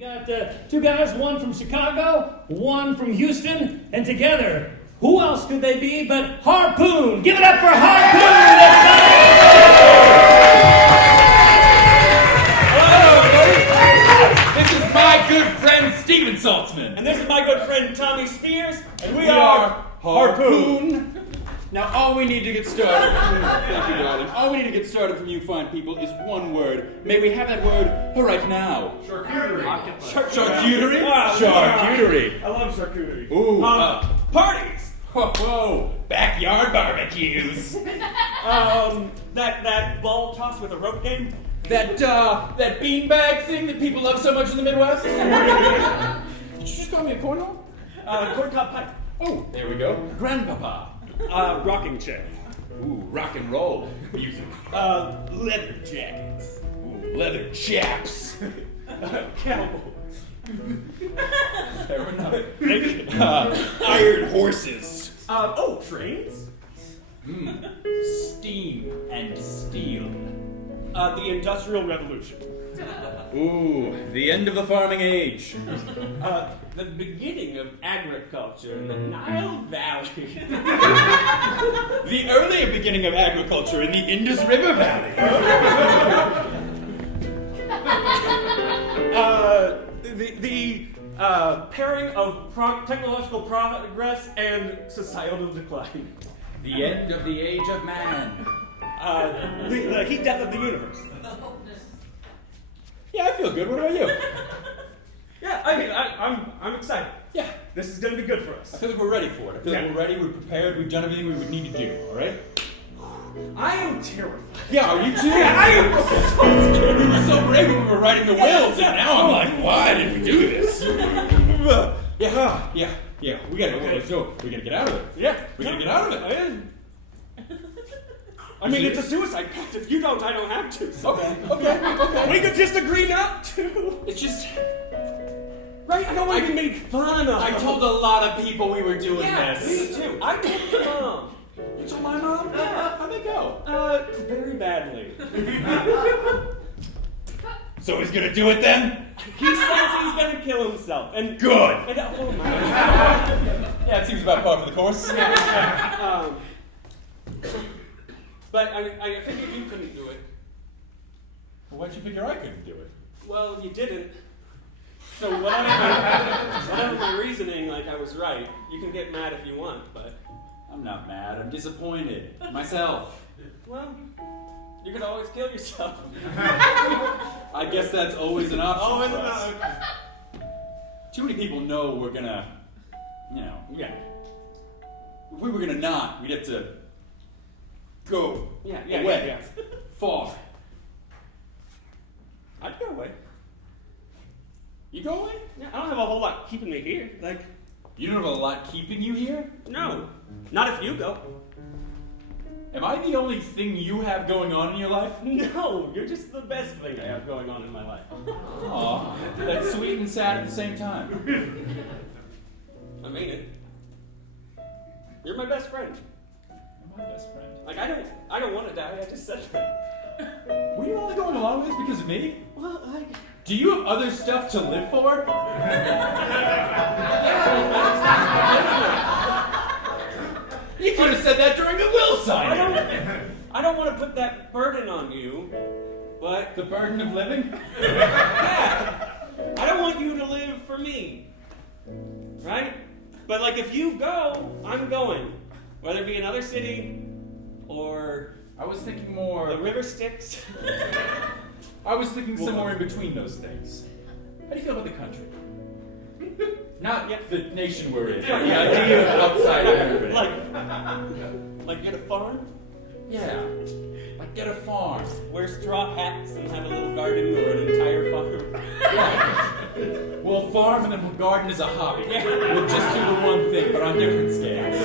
got two guys, one from Chicago, one from Houston, and together, who else could they be but Harpoon? Give it up for Harpoon, Hello, this is my good friend Steven Saltzman. And this is my good friend Tommy Spears, and we are Harpoon. Now, all we need to get started, thank you, darling. All we need to get started from you fine people is one word. May we have that word right now? Charcuterie. Charcuterie? Ah, Charcuterie. I love charcuterie. Ooh. Parties. Whoa, backyard barbecues. That ball toss with a rope game. That beanbag thing that people love so much in the Midwest. Did you just call me a cornhole? Corncob pipe. Oh, there we go. Grandpapa. Rocking chair. Ooh, rock and roll music. Leather jackets. Ooh, leather chaps. Cowboys. Fair enough. Iron horses. Trains. Steam and steel. The Industrial Revolution. Ooh, the end of the farming age. The beginning of agriculture in the Nile Valley. The earlier beginning of agriculture in the Indus River Valley. The pairing of technological progress and societal decline. The end of the age of man. The heat death of the universe. Yeah, I feel good. What about you? Yeah, I mean, I'm excited. Yeah. This is going to be good for us. I feel like we're ready for it. I feel like we're ready, we're prepared, we've done everything we would need to do, alright? I am terrified. Yeah, are you too? Yeah, I am so scared. We were so brave when we were writing the wills, and now I'm like, why did we do this? Yeah. We gotta get out of it. Yeah. We gotta get out of it. I mean, it's a suicide pact. If you don't, I don't have to. So. Okay. We could just agree not to. It's just... Right? I don't want to be made fun of. I told a lot of people we were doing this. Me too. I told my mom. You told my mom? Yeah. How'd they go? Very badly. So he's gonna do it then? He says he's gonna kill himself. And good. And, oh my God. Yeah, it seems about par for the course. But I figured you couldn't do it. Well, why'd you figure I couldn't do it? Well, you didn't. So whatever my reasoning, like I was right. You can get mad if you want, but I'm not mad. I'm disappointed. Myself. well, you could always kill yourself. I guess that's always an option. Oh, for us. Too many people know we're gonna, Yeah. If we were gonna not, we'd have to go away. Yeah. Far. I'd go away. You go away? Yeah, I don't have a whole lot keeping me here. Like, You don't have a lot keeping you here? no, not if you go. Am I the only thing you have going on in your life? No, you're just the best thing I have going on in my life. Aw, that's sweet and sad at the same time. I mean it. You're my best friend. You're my best friend. Like, I don't want to die. I just said that. Were you only going along with this because of me? Well, Do you have other stuff to live for? You could have said that during the will signing. I don't want to put that burden on you, but The burden of living? yeah, I don't want you to live for me, right? But like, if you go, I'm going, whether it be another city or I was thinking more. the river Styx. I was thinking somewhere in between those things. How do you feel about the country? Not the nation we're in. The idea of outside of everybody. Like get a farm, Yeah. Like get a farm. wear straw hats, and have a little garden or an entire farm. Yeah. We'll farm and then we'll garden as a hobby. We'll just do the one thing, but on different scales.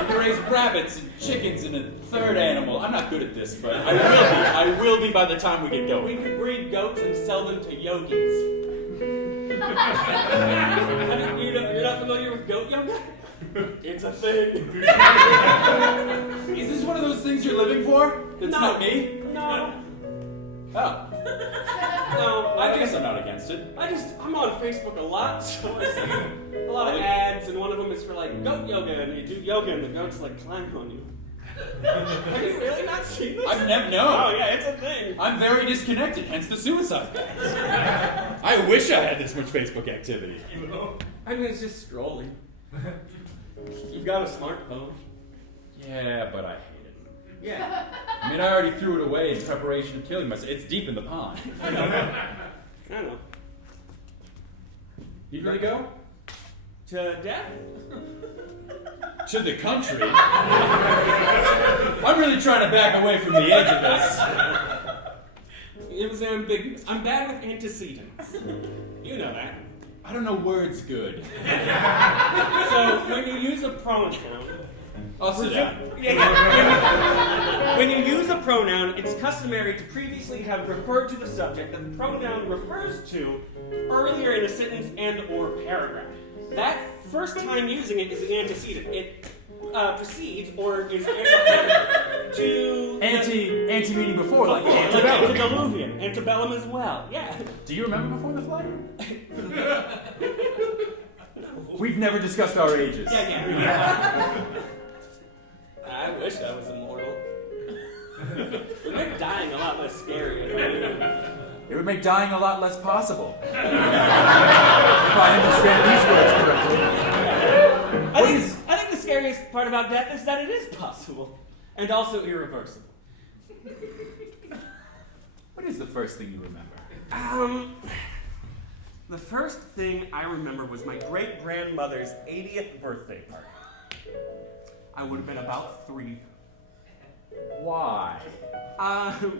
We can raise rabbits and chickens and a third animal. I'm not good at this, but I will be by the time we get We going. could breed goats and sell them to yogis. You're not familiar with goat yoga? It's a thing. Is this one of those things you're living for? That's not me? No. Oh. No, I guess I'm not against it. I'm on Facebook a lot, so I see a lot of ads, and one of them is for like goat yoga, and you do yoga, and the goats like climb on you. Have you really not seen this? I've never known. Oh yeah, it's a thing. I'm very disconnected, hence the suicide pact. I wish I had this much Facebook activity. I mean, it's just strolling. You've got a smartphone. Yeah, but I hate it. Yeah. I mean, I already threw it away in preparation of killing myself. It's deep in the pond. I know. You ready to go? To death? To the country. I'm really trying to back away from the edge of this. It was ambiguous. I'm bad with antecedents. You know that. I don't know words good. So when you use a pronoun, I'll sit down. Yeah. When you use a pronoun, it's customary to previously have referred to the subject that the pronoun refers to earlier in a sentence and/or paragraph. That first time using it is the antecedent. It precedes or is antecedent to Anti meaning before, like like antebellum. antediluvian, antebellum as well. Yeah. Do you remember before the flood? We've never discussed our ages. Yeah. I wish I was immortal. It would make dying a lot less scary. It would make dying a lot less possible. If I understand these words correctly. I think the scariest part about death is that it is possible and also irreversible. What is the first thing you remember? The first thing I remember was my great-grandmother's 80th birthday party. I would have been about 3. Why?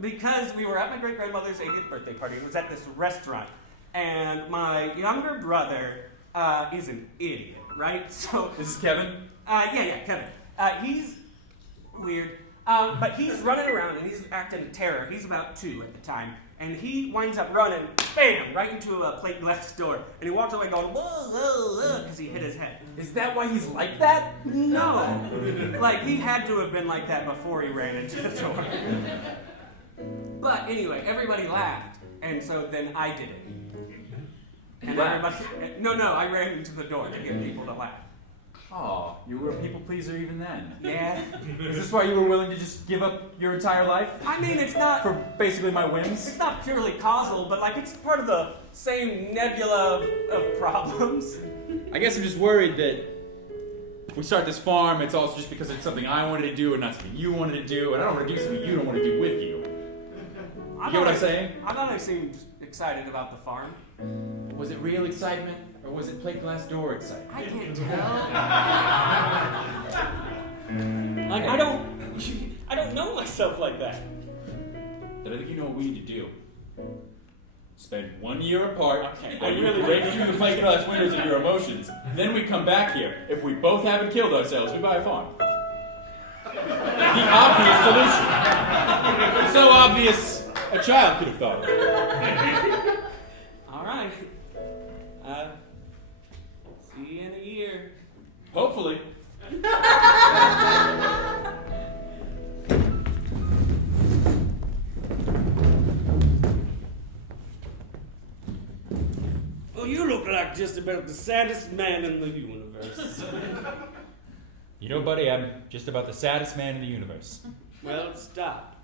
Because we were at my great-grandmother's 80th birthday party. It was at this restaurant. And my younger brother is an idiot, right? So This is Kevin? Yeah, Kevin. He's weird. But he's running around and he's acting a terror. He's about 2 at the time. And he winds up running, bam, right into a plate glass door. And he walks away going, whoa, whoa, whoa, because he hit his head. Is that why he's like that? No. Like, he had to have been like that before he ran into the door. But anyway, everybody laughed. And so then I did it. And everybody... No, I ran into the door to get people to laugh. Oh, you were a people pleaser even then. Yeah. Is this why you were willing to just give up your entire life? I mean, it's not... For basically my whims? It's not purely causal, but like it's part of the same nebula of problems. I guess I'm just worried that if we start this farm, it's also just because it's something I wanted to do and not something you wanted to do, and I don't want to do something you don't want to do with you. You get what I'm saying? I thought I seemed excited about the farm. Was it real excitement, or was it plate glass door excitement? I can't tell. Like I don't know myself like that. Then I think you know what we need to do. Spend 1 year apart, Okay, while I you really break do. through the plate glass windows of your emotions. Then we come back here. If we both haven't killed ourselves, we buy a farm. The obvious solution. So obvious, a child could have thought of it. All right. See you in a year. Hopefully. Well, you look like just about the saddest man in the universe. You know, buddy, I'm just about the saddest man in the universe. Well, stop.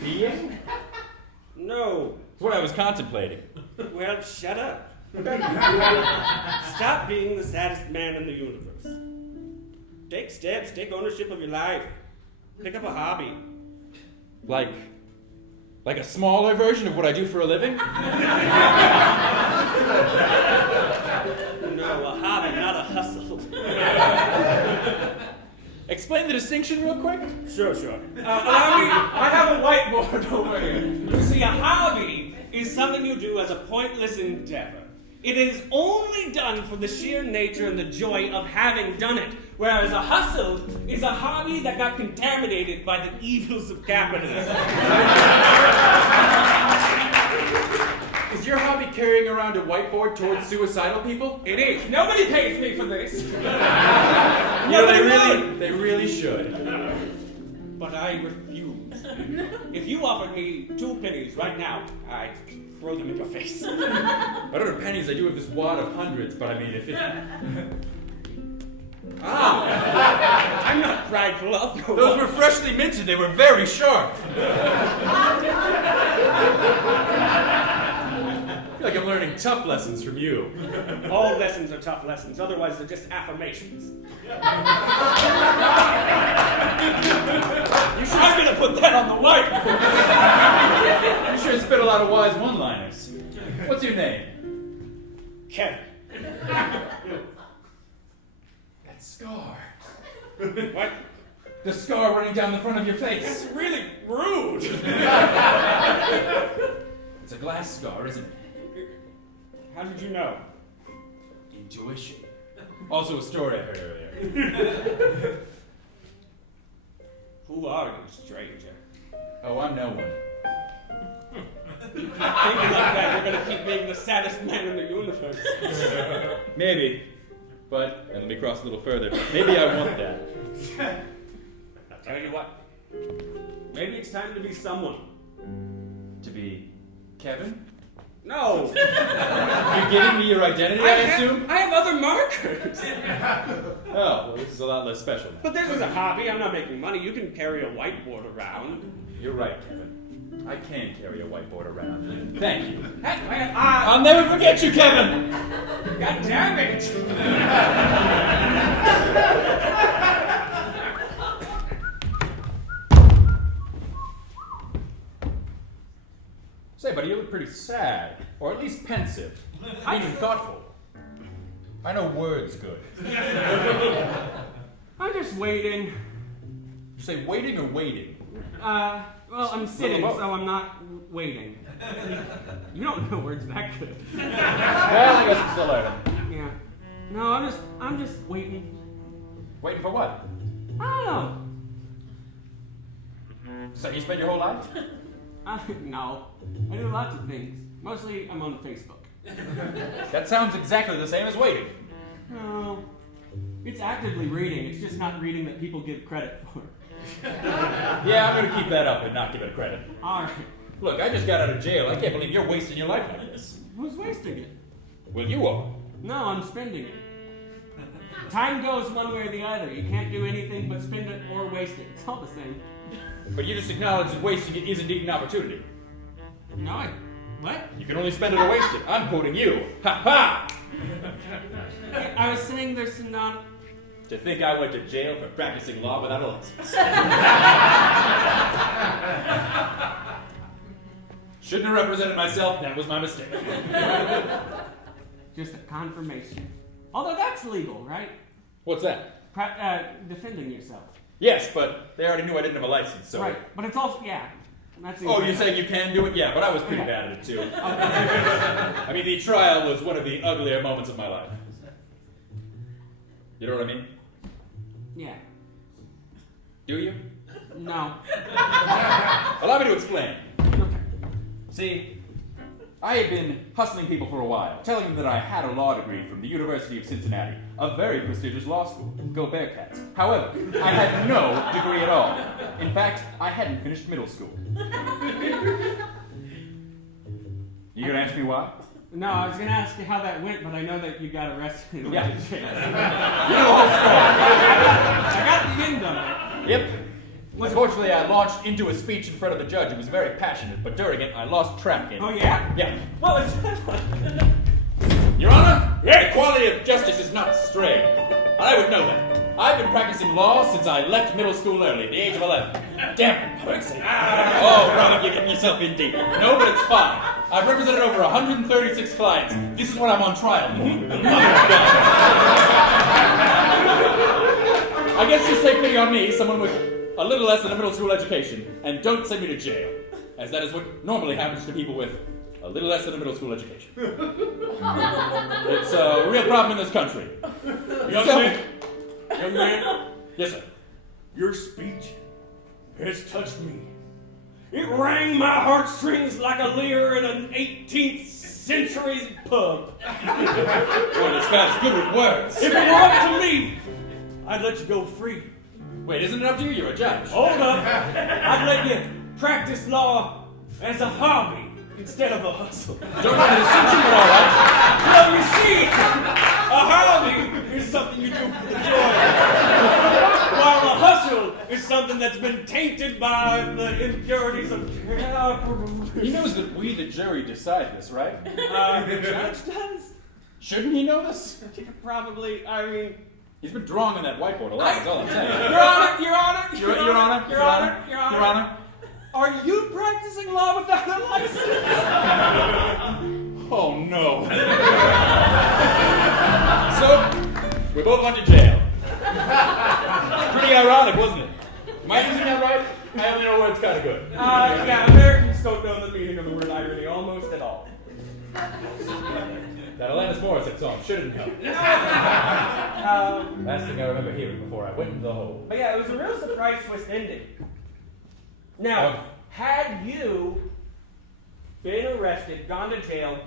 Being? No. That's what I was contemplating. Well, shut up. Stop being the saddest man in the universe. Take steps, take ownership of your life. Pick up a hobby. Like a smaller version of what I do for a living? No, a hobby, not a hustle. Explain the distinction real quick. Sure. Allow me, I have a whiteboard over here. You see, a hobby is something you do as a pointless endeavor. It is only done for the sheer nature and the joy of having done it. Whereas a hustle is a hobby that got contaminated by the evils of capitalism. Is your hobby carrying around a whiteboard towards suicidal people? It is. Nobody pays me for this. Yeah, they really should. But I refuse. If you offered me 2 pennies right now, I'd throw them in your face. I don't have pennies, I do have this wad of hundreds, but I mean, if it... I'm not prideful. I'll throw Those one. were freshly minted, they were very sharp. I feel like I'm learning tough lessons from you. All lessons are tough lessons, otherwise they're just affirmations. I'm gonna put that on the whiteboard. You sure spit a lot of wise one-liners. What's your name? Kevin. That scar. What? The scar running down the front of your face. That's really rude. It's a glass scar, isn't it? How did you know? Intuition. Also a story I heard earlier. Who are you, stranger? Oh, I'm no one. Thinking like that, you're gonna keep being the saddest man in the universe. Maybe. But, and let me cross a little further, maybe I want that. I'll tell you what. Maybe it's time to be someone. To be Kevin? No. You're giving me your identity, I assume? I have other markers. Oh, well, this is a lot less special now. But this is a hobby. I'm not making money. You can carry a whiteboard around. You're right, Kevin. I can carry a whiteboard around. Thank you. I'll never forget you, Kevin! God damn it! Say, buddy, you look pretty sad. Or at least pensive. Even thoughtful. I know words good. I'm just waiting. You say waiting or waiting? Well, I'm sitting, both. so I'm not waiting. You don't know words that good. Well, I guess I'm still learning. Yeah. No, I'm just waiting. Waiting for what? I don't know. So you spend your whole life? No. I do lots of things. Mostly, I'm on Facebook. That sounds exactly the same as waiting. No. It's actively reading. It's just not reading that people give credit for. Yeah, I'm gonna keep that up and not give it credit. Alright. Look, I just got out of jail. I can't believe you're wasting your life like this. Who's wasting it? Well, you are. No, I'm spending it. Time goes one way or the other. You can't do anything but spend it or waste it. It's all the same. But you just acknowledge that wasting it is indeed an opportunity. No, what? You can only spend it or waste it. I'm quoting you. Ha ha! I was saying there's some To think I went to jail for practicing law without a license. Shouldn't have represented myself. That was my mistake. Just a confirmation. Although that's legal, right? What's that? Defending yourself. Yes, but they already knew I didn't have a license, so... Right, but it's also, yeah. That's Oh, you're saying you can do it? Yeah, but I was pretty bad at it, too. I mean, the trial was one of the uglier moments of my life. You know what I mean? Yeah. Do you? No. Allow me to explain. Okay. See, I had been hustling people for a while, telling them that I had a law degree from the University of Cincinnati, a very prestigious law school. Go Bearcats. However, I had no degree at all. In fact, I hadn't finished middle school. You gonna ask me why? No, I was going to ask you how that went, but I know that you got arrested. And Yeah. went to jail. You know the whole story. I got the end of it. Yep. Unfortunately, I launched into a speech in front of the judge. It was very passionate, but during it, I lost track in. Oh, yeah? Yeah. Well, it's... Your Honor, equality of justice is not straight. I would know that. I've been practicing law since I left middle school early, at the age of 11. Damn it, public sake. Oh, brother, you're getting yourself in deep. No, but it's fine. I've represented over 136 clients. This is what I'm on trial for. I guess just take pity on me, someone with a little less than a middle school education, and don't send me to jail, as that is what normally happens to people with a little less than a middle school education. It's a real problem in this country. Young man, Yes, sir. your speech has touched me. It rang my heartstrings like a lyre in an 18th century pub. Boy, this guy's good with words. If it were up to me, I'd let you go free. Wait, isn't it up to you? You're a judge. Hold up. I'd let you practice law as a hobby instead of a hustle. Don't know the distinction, but all right. Well, you see, a hobby is something you do for the joy, while a hustle is something that's been tainted by the impurities of He knows that we, the jury, decide this, right? the judge does. Shouldn't he know this? Probably. I mean, He's been drawing on that whiteboard a lot, that's all I'm saying. Your Honor, Your Honor, Your Honor, Your Honor, Your Honor, Your Honor. Are you practicing law without a license? Oh, no. So, we both went to jail. Pretty ironic, wasn't it? Am I using that right? I only know where it's kind of good. Yeah, Americans don't know the meaning of the word irony almost at all. That Alanis Morissette song shouldn't help. Last thing I remember hearing before I went into the hole. But yeah, it was a real surprise twist ending. Now, had you been arrested, gone to jail,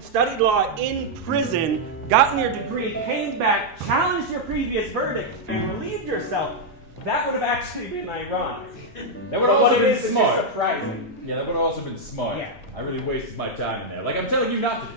studied law in prison, gotten your degree, came back, challenged your previous verdict, and relieved yourself, that would have actually been ironic. That would have also been It's smart. just surprising. Yeah, that would have also been smart. Yeah. I really wasted my time in there. Like I'm telling you not to do.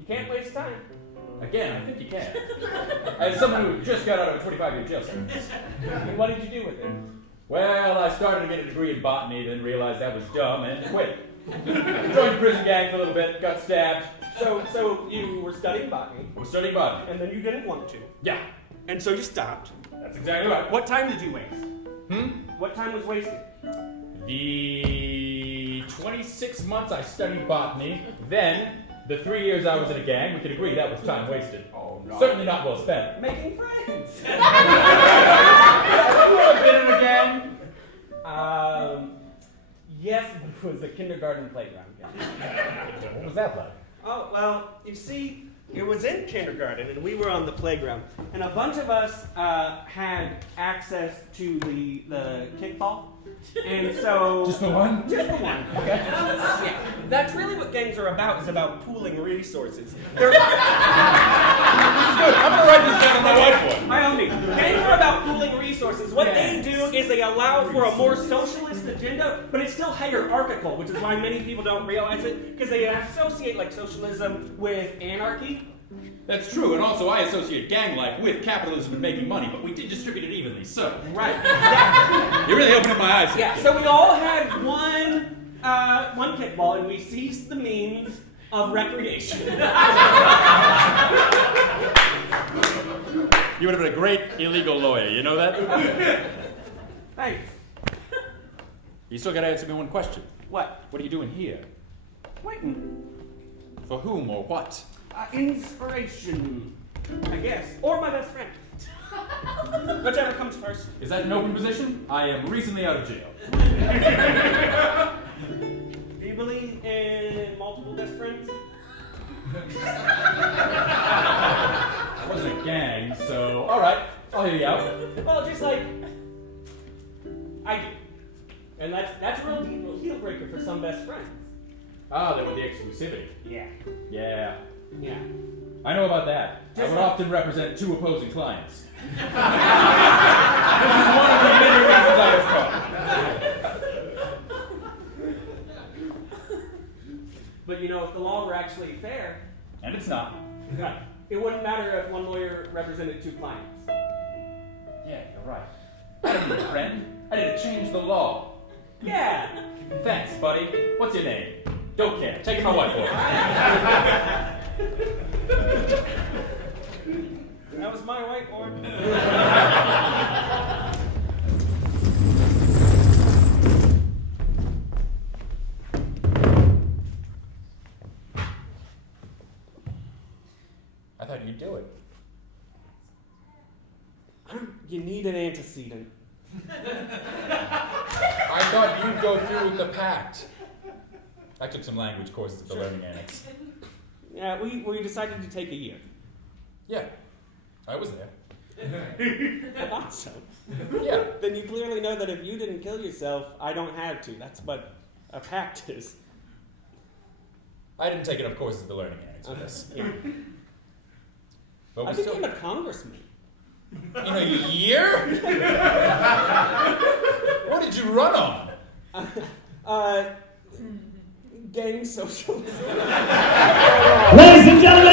You can't waste time. Again, I think you can. As someone who just got out of a 25-year jail sentence. And what did you do with it? Well, I started to get a degree in botany, then realized that was dumb and quit. Joined the prison gang for a little bit, got stabbed. So you were studying botany, Was studying botany. and then you didn't want to, Yeah, and so you stopped. that's exactly right. What time did you waste? Hmm? What time was wasted? The 26 months I studied botany, then the 3 years I was in a gang, we could agree that was time wasted. Oh, no. Certainly not well spent. Making friends. Have you ever been in a gang? Yes, it was a kindergarten playground game. What was that like? Oh, well, you see, it was in kindergarten, and we were on the playground, and a bunch of us had access to the kickball, and so... Just the one? Just the one. Okay. Yeah, that's really what gangs are about, is about pooling resources. They're... Good. I'm gonna write this down on my whiteboard. By all means, gangs are about pooling resources. What they do is they allow for a more socialist agenda, but it's still hierarchical, which is why many people don't realize it, because they associate like socialism with anarchy. That's true, and also I associate gang life with capitalism and making money, but we did distribute it evenly, so. Right. Exactly. You're really opening my eyes. Yeah. So we all had one kickball, and we seized the means of recreation. You would have been a great illegal lawyer, you know that? Thanks. You still gotta answer me one question. What? What are you doing here? Waiting. For whom or what? Inspiration, I guess. Or my best friend. Whichever comes first. Is that an open position? I am recently out of jail. Do you believe in multiple best friends? I wasn't a gang, so alright, I'll hear you out. Well, just like I do. And that's a real deal breaker for some best friends. Ah, they want the exclusivity. Yeah. Yeah. Yeah. I know about that. I Just would like- often represent two opposing clients. This is one of the many reasons I was caught. But you know, if the law were actually fair, And it's not. it wouldn't matter if one lawyer represented two clients. Yeah, you're right. I don't need a friend. I need to change the law. Yeah. Thanks, buddy. What's your name? Don't care. Taking my whiteboard. That was my whiteboard. I thought you'd do it. You need an antecedent. I thought you'd go through with the pact. I took some language courses at the Learning Annex. Yeah, we decided to take a year. Yeah, I was there. I thought so. Yeah. Then you clearly know that if you didn't kill yourself, I don't have to. That's what a pact is. I didn't take enough courses at the Learning Annex for this. Yeah. But I we still... became a congressman. In a year? What did you run on? Gang socialism. Ladies and gentlemen,